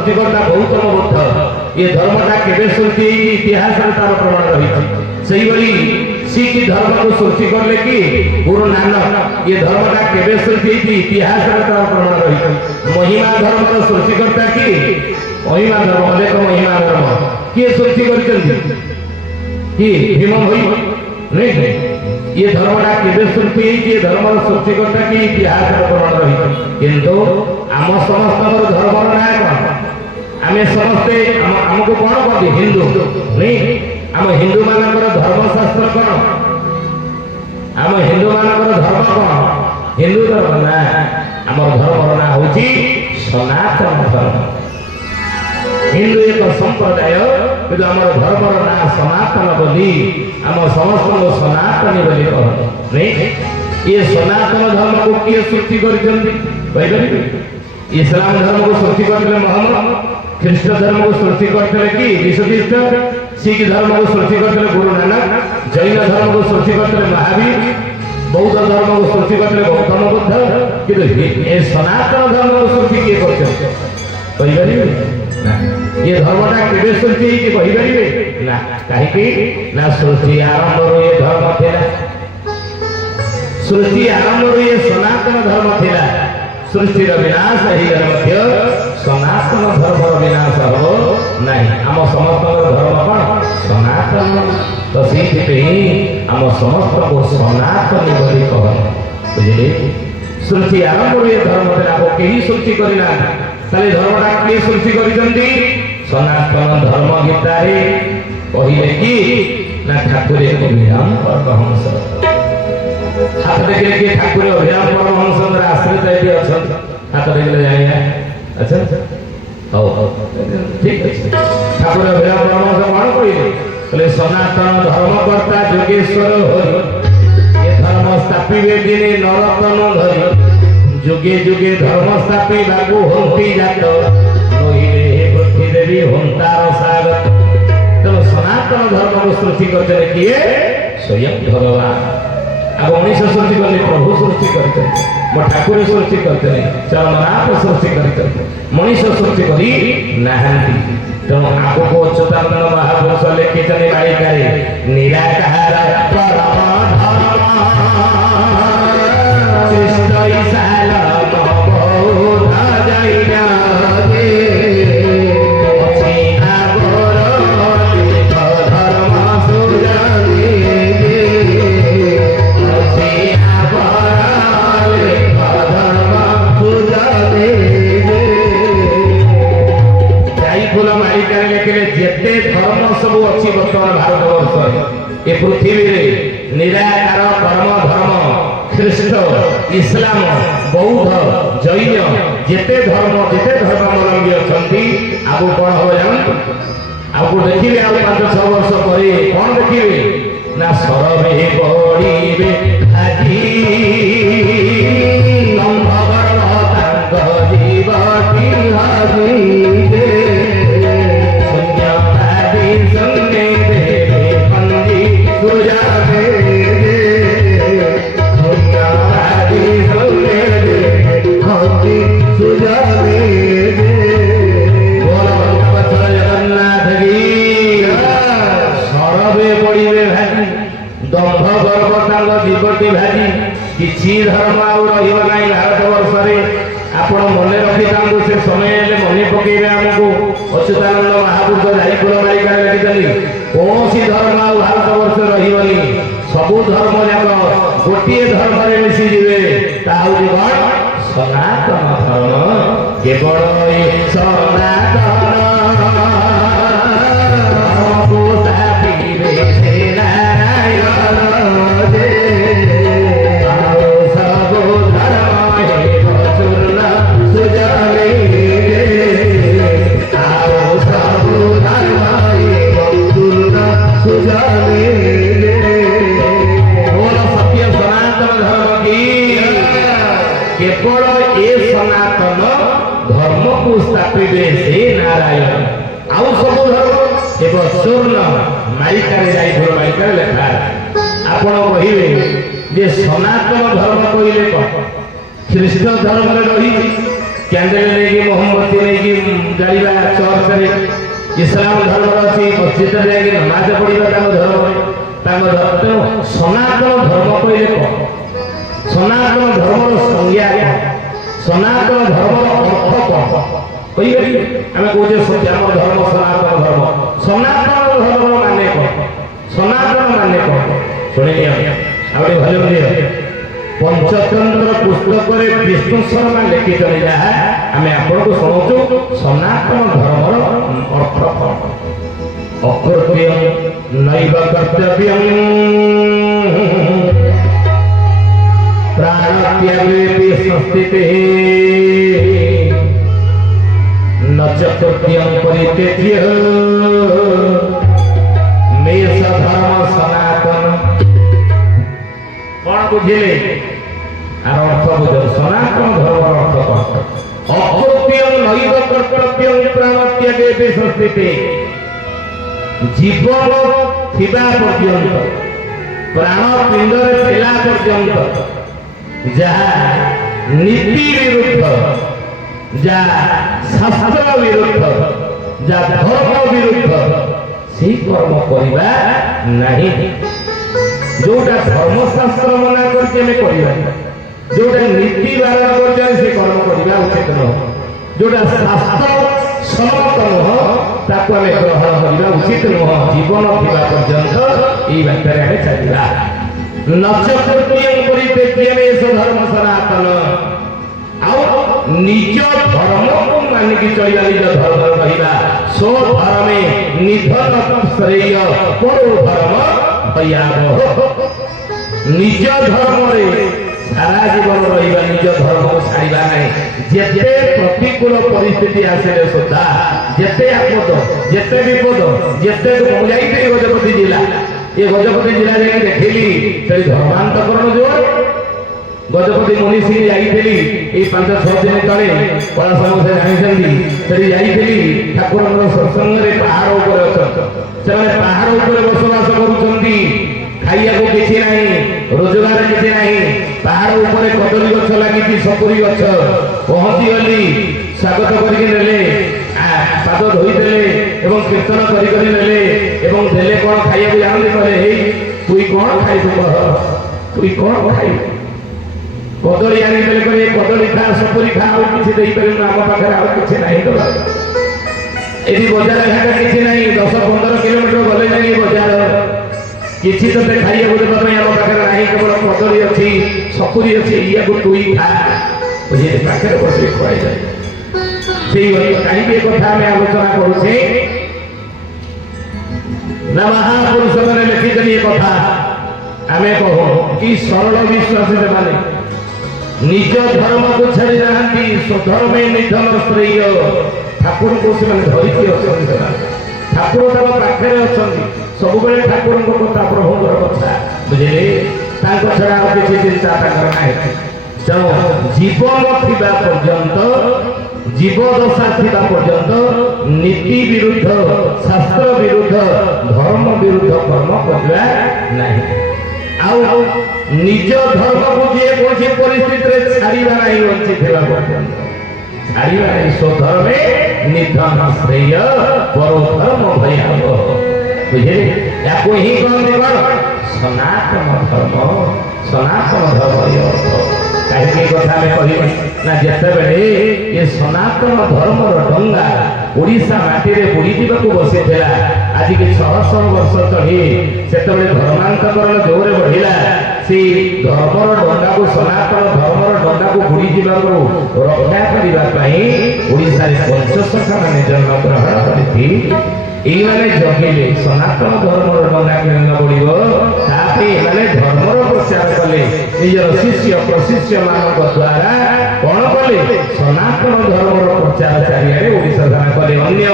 सृष्टिकर्ता गौतम बुद्ध ये धर्मटा केबे सृष्टि इतिहास तार प्रमाण रही सिख धर्म को सृष्टि करले कि गुरु नानक ये धर्मटा केबे सृष्टि इतिहास तार प्रमाण रही महिमा धर्म को सृष्टिकर्ता कि महिमा धर्म अनेक महिमा धर्म किए सृष्टि कर भीम भाई नहीं ये धर्मटा केबे सृष्टि ये धर्म सृष्टिकर्ता कि इतिहास प्रमाण रही किंतु आम समस्त धर्म नायक आमे समस्ते हमको कौन कहते हिंदू नहीं आम हिंदू मानकर धर्मशास्त्र कौन आम हिंदू मानकर धर्म कौन हिंदू धर्म ना आम धर्म ना हूँ सनातन धर्म हिंदू एक संप्रदाय कि आम धर्म ना सनातन बोली आम समस्त सनातनी बोली कह नहीं ये सनातन धर्म को किए सृष्टि कर इस्लाम धर्म को सृष्टि करते मोहम्मद ख्रीष्ट धर्म को सृष्टि करते कि विश्वजित सिख धर्म को सृष्टि करते गुरु नानक जैन धर्म को सृष्टि करते महावीर बौद्ध धर्म को सृष्टि करते गौतम बुद्ध कि ये सनातन धर्म को सृष्टि किए करते ये धर्मटा केबे सृष्टि कि कहीपर ना कहीं ना सृष्टि आरंभ ये धर्म थिला सृष्टि आरंभ ये सनातन धर्म थिला सृष्टि विनाश ही मध्य सनातन धर्म विनाश हो नहीं आम समस्त धर्म कौन सनातन तो से आम समस्त को सनातन बोली कह बुझे सृष्टि आरंभ ये धर्म आपको कहीं सृष्टि करना ताले धर्मटा किए सृष्टि कर सनातन धर्म गीतारे कहले कि ना ठाकुर अभिराम परमहंस हाथ देखिए कि ठाकुर अभिराम परमहंस आश्रित ये अच्छा हाथ देखले जाए अच्छा हो ठीक है ठाकुर अभिराम परमहंस कौन कहले सनातन धर्मकर्ता जोगेश्वर हरि ये धर्म स्थापिबे दिने नरतन धरि जुगे जुगे धर्म स्थापी बाबू हंती जात नहिले बुद्धि देवी हंतार सागर तो सनातन धर्म को सृष्टि करते किए स्वयं भगवान अब मनीष सृष्टि करले प्रभु सृष्टि करते मो ठाकुर सृष्टि करते चरमनाथ सृष्टि करते मनीष सृष्टि करी नाहंती तेणु आगको अच्युतानंद महापुरुष लिखितने बालिकारे निराकार परम कृष्ण ईशान बोध जैना जेते धर्म सब अच्छी बर्तमान भारत वर्ष ये पृथ्वी रे निराकार परम धर्म ख्रीष्ट इस्लाम बौद्ध जैन जेते धर्मावलंबी अच्छी आगु कौन हम जान आगु देखिए आ 5-6 वर्ष पर कौन देखिए ना सरवे पड़े आजी किसी धर्म आई भारत वर्ष आप मन रखी से समय मन पकड़े आमको अच्युतानंद महापुरुष जाईपुर बालिका लिखिं कौन धर्म आ भारत वर्ष रही सबू धर्म जाक गोटे धर्म में मिशीजे कौन सनातन धर्म केवल सनातन केवल ये सनातन धर्म को स्थापित से नारायण आउ सब धर्म केवल स्वर्ण मालिकार जाइपुर मालिकार लेखा आपण कहे जे सनातन धर्म कहले ख्रीष्ट धर्म रही कैंडल नहीं मोमबत्ती नहीं जाइबा पक्षरे इस्लाम धर्म अच्छी मस्जिद जाकि नमाज पढ़ा धर्म तेणु सनातन धर्म कहले कौन सनातन धर्म संज्ञा सनातन धर्म अर्थ कौन कही आम कहे आम धर्म सनातन धर्म माने कौन सनातन माने कौन शुणी आगे भजन दिए पंचतंत्र पुस्तक विष्णु शर्मा लिखित जहाँ आम आपको शुणुचु सनातन धर्मर अर्थ कौन अकृत्यं नैव कर्तव्यं प्राणत्यागेऽपि संस्थितिः न च कृत्यं परित्यज्य मे स धर्म सनातन कौन बुझिले आर अर्थ बुझ सनातन धर्म अर्थ कौन अकृत्यं नैव कर्तव्यं प्राणत्यागेऽपि संस्थितिः जीवन थिबा पर्यंत प्राण पिंडरे थिला पर्यंत जहा नीति विरुद्ध जा शास्त्र विरुद्ध जा धर्म विरुद्ध से कर्म करबा नहीं जोटा धर्मशास्त्र मना करके में करबा जोटा नीति बारण करके से कर्म करबा उचित न जोटा शास्त्र सम्मत नुह ताको आमे ग्रहण करबा उचित नुह जीवन थिबा पर्यंत ई बातरे आमे चलिबा नचकृत्यं परित्यज्य स धर्म सनातन आउ निज धर्म को मान के चलिबा निज धर्म रहिबा सो धर्मे निधन श्रेय परो धर्म भयावह निज धर्म रे सारा जीवन रहिबा निज धर्म को छाड़िबा नहीं जेते प्रतिकूल परिस्थिति आसे सुधा जेते आपद जेते विपद जेते जाइए गजपति जिला ये गजपति जिला जाए देखली से धर्मांतकरण जो गजपति मुनि सिंह जाइली ये 5-6 दिन तले कला समस्या जानते से ठाकुर सत्संग पहाड़ उपर से पहाड़ उपर बसवास करुँच खाइया को किसी नहीं रोजगार किसी नहीं पहाड़ उपर कदली गछ लगी सपुरी गछ पहुंची गली स्वागत करके पाद धोईदे कीर्तन करे कौन खाइबा जानते कहे तुई कौन खाइबू कह तुई कौन खाइबू कदली आनी कहे कदली खा सपुरी खा और किसी देपारे आम पाखे आउ कि ना ये बजार घाट किसी ना 10-15 किलोमीटर गले जाए बजार किसी तो खाइए देवा आम पाखे ना केवल कदली अच्छी सपुरी अच्छी या टुई खा बुझे पाखे बस खुआई जाए कहीं कथा आम आलोचना करुचे ना महापुरुष मैंने लिखित ये कथा आम कह कि सरल विश्वासी से निज धर्म को छाड़ी ना स्वधर्मे निधन श्रेय ठाकुर को धरिकी अच्छा ठाकुर पाखे अच्छा सब ठाकुर कथा प्रभुर कथा बुझे छड़ा किसी चिंता ना तेणु जीवन थिबा पर्यंत जीवदशा थिबा पर्यंत नीति विरुद्ध शास्त्र विरुद्ध धर्म विरुद्ध कर्म करबा नहीं आउ निज धर्म को जे कोसी परिस्थिति रे छाड़ीबा नहीं वंचित हेबा पर्यंत छाड़ीबा नहीं स्वधर्मे निधन श्रेय परो धर्म भयावह बुझे याको ही कहते कौन सनातन धर्म ये अर्थ कहीं कथा में कह ना जिते बड़े ये सनातन धर्म डंगा ओडिशा माटी रे बुड़ी जीवाक बसी आज की 600 वर्ष चढ़ी से धर्मांतकरण जोरे बढ़िला से धर्मर डंगा को सनातन धर्मर डंगा को बुड़ी जीवाक रक्षा करने ओडिशा रे पंचसखा माने जन्म ग्रहण करती जगिले सनातन धर्मर डंगा केना बढ़ो तापे धर्मर प्रचार कले निजर शिष्य प्रशिष्य मानक द्वारा कौन कले सनातन धर्मर प्रचार चारिआडे ओडिशा सारा कले अन्य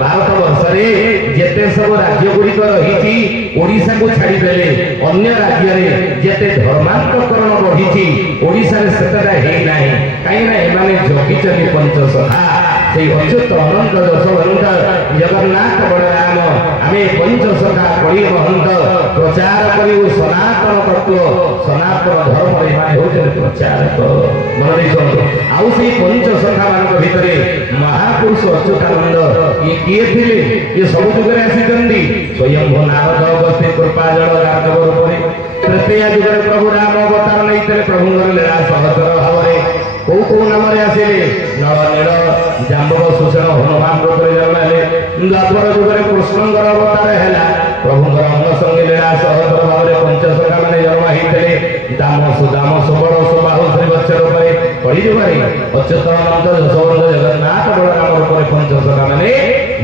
भारत वर्ष रे जेते सब राज्य गुड़िक रही ओडिशा को छाड़ी देले अन्य राज्य रे जेते धर्मांतकरण बढ़ी ओडिशा रे सेटा हे नाही काई ना एमाने जगिचनी पंचसखा से अच्युत अनंत दशवंत जगन्नाथ बलराम आमे पंचसखा कड़ी महंत प्रचार करी सनातन तत्व सनातन धर्म एमाने होते प्रचारक मन देखो आउ से पंचसखा मान भितर महापुरुष अच्युतानंद ये किए थे ये सब जुगे आसी स्वयं नारद अवस्थित कृपा जल गाधव रूप तृतीय जुगे प्रभु राम अवतार नहीं प्रभु लीला सहचर भाव कौ नाम आसिले नल नील जाम्बव सुषेण हनुमान रूप जन्म द्वापर जुगे कृष्ण अवतार है प्रभु अंग संगी लीला सहचर भाव पंचसखा मैंने जन्म होते दाम सुदाम सुबल सुबाहु श्रीवत्स रूप कलिजुगे अच्युतानंद यशोवंत जगन्नाथ बलराम रूप पंचसखा मैंने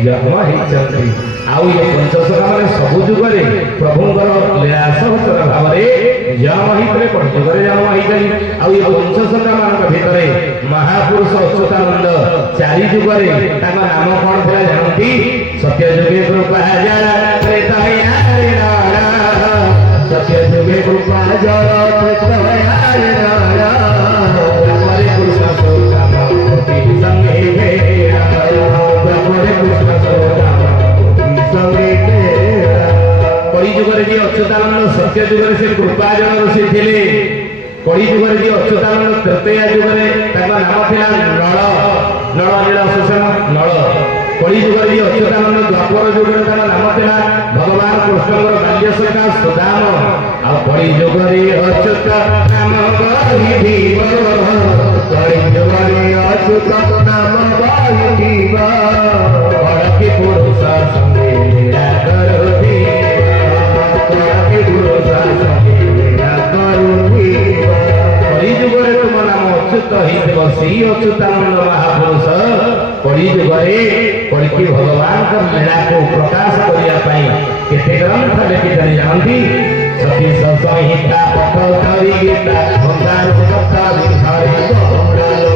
जन्म होती आउ ये पंचसखा मैंने सबु जुगे प्रभुंर लीला सहचर भाव जन्म होते कलिजुगे जन्म होती आउ ये पंचसखा मान भितर महापुरुष अच्युतानंद चारि जुगे नाम कौन था जानती सत्य जुगे कृपा सत्य जुगे कृपा कली जुगे जी अच्युतानंद सत्य जुगे से कृपा जल ऋषि थे कली जुगे जी अच्युतानंद तृतीय जुगे नाम था नल नल नील सुषेण नल कली जुगे जी अच्युतानंद द्वापर जुगे नाम था भगवान कृष्ण बाल्य सखा सुदाम आ कली जुगे अच्युत नाम कली जुगे अच्युत नाम बड़की पुरुष संगे लीला करुती बड़की पुरुष संगे लीला करुती कली जुगे तुम नाम अच्युत हो सी अच्युतानंद महापुरुष कली जुगे कलिकी भगवान लीला को प्रकाश करने केते ग्रंथ लिखि जानती सती संहिता पठोत्तरी गीता संसार सप्ता विषय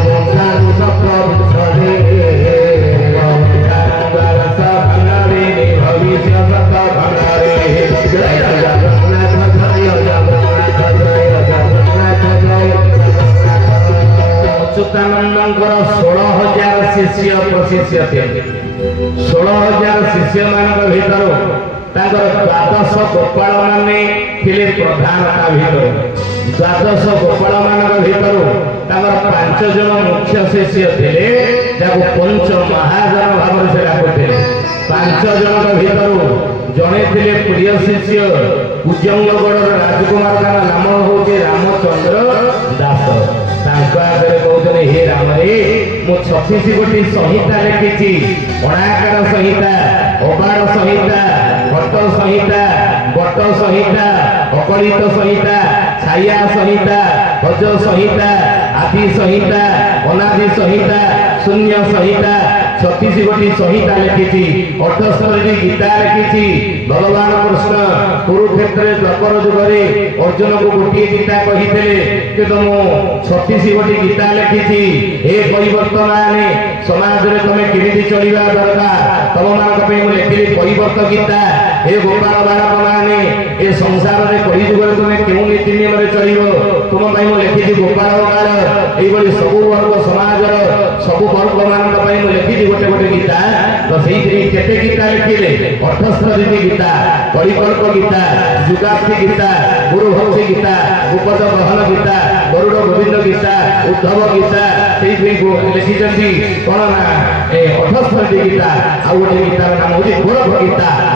संसार सप्ता विषय भविष्य सप्ता भंडारे जय जगन्नाथ जय जगन्नाथ जय जगन्नाथ जय अच्युतानंदଙ୍କର 16,000 शिष्य प्रशिष्य थे 16,000 शिष्य मान भीतर द्वादश गोपाल माने थिले प्रधान ता भीतर द्वादश गोपाल मान भीतर 5 जन मुख्य शिष्य थे जाको पंच महाजन भाव से डाकुଥିଲେ 5 जन भीतर जड़े थे प्रिय शिष्य कुजंगगढ़ राजकुमार का नाम हूँ रामचंद्र दास आगे कहते हे राम रे मु 36 गोटी संहिता लिखी अणाकार संहिता अबाड़ संहिता घट संहिता बट संहिता अकलित संहिता छाया संहिता भज संहिता आदि संहिता अनादि संहिता शून्य संहिता 36 गोटी संहिता लिखी 78 गीता लिखी भगवान कृष्ण कुरुक्षेत्र द्वापर जुगे अर्जुन को गोटे गीता कही कि तुम 36 गोटी गीता लिखी हे परिवर्तन आने समाज में तुम केमी चलवा दरकार तुम मान लिखिली परिवर्तन गीता हे गोपाल बालक मैंने ये संसार में कली जुगे तुम क्यों नीति नियम चलो तुम लिखी गोपाल बाल ये सब वर्ग समाज सब वर्ग मान लिखी गोटे गोटे गीता तो से केते गीता लिखिले 78 गीता परिकल्प गीता जुगाप्ति गीता गुरु भक्ति गीता उपद ग्रहण गीता गरुड़ गोविंद गीता उद्धव गीता लिखी कौन ना 78 गीता आ गोटे गीतार नाम हूँ गोरख गीता